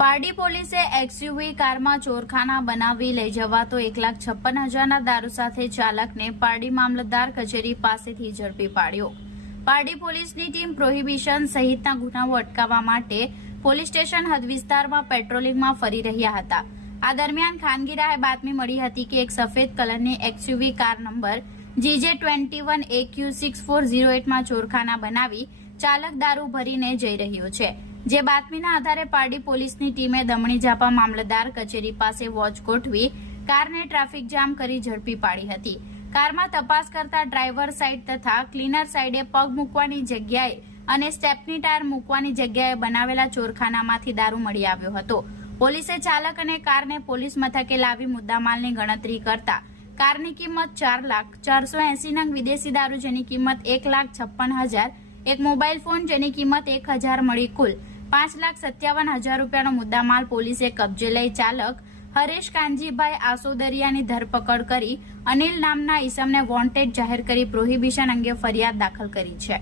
પારડી પોલીસે એક્સયુવી કારમાં ચોરખાના બનાવી લઈ જવાતો એક લાખ છપ્પન હજારના દારૂ સાથે ચાલકને પારડી મામલતદાર કચેરી પાસેથી ઝડપી પાડ્યો. પારડી પોલીસની ટીમ પ્રોહિબિશન સહિતના ગુનાઓ અટકાવવા માટે પોલીસ સ્ટેશન હદ વિસ્તારમાં પેટ્રોલિંગમાં ફરી રહ્યા હતા. આ દરમિયાન ખાનગી રાહે બાતમી મળી હતી કે એક સફેદ કલરની XUV car number GJ twenty one AQ six four zero એટમાં ચોરખાના બનાવી ચાલક દારૂ ભરીને જઈ રહ્યો છે. જે બાતમીના આધારે પારડી પોલીસની ટીમે દમણી ઝાપા મામલતદાર કચેરી પાસે વોચ ગોઠવી કારને ટ્રાફિક જામ કરી ઝડપી પાડી હતી. કારમાં તપાસ કરતા ડ્રાઈવર સાઈડ તથા ક્લીનર સાઈડે પગ મૂકવાની જગ્યાએ અને સ્ટેપની ટાયર મૂકવાની જગ્યાએ બનાવેલા ચોરખાનામાંથી દારૂ મળી આવ્યો હતો. પોલીસે ચાલક અને કારને પોલીસ મથકે લાવી મુદ્દામાલની ગણતરી કરતા કારની કિંમત ચાર લાખ ચારસો એસી નંગ વિદેશી દારૂ જેની કિંમત એક લાખ છપ્પન હજાર, એક મોબાઈલ ફોન જેની કિંમત એક હજાર મળી કુલ પાંચ લાખ સત્યાવન હજાર રૂપિયાનો મુદ્દામાલ પોલીસે કબજે લઈ ચાલક હરેશ કાનજીભાઈ આસોદરિયાની ધરપકડ કરી અનિલ નામના ઈસમને વોન્ટેડ જાહેર કરી પ્રોહિબિશન અંગે ફરિયાદ દાખલ કરી છે.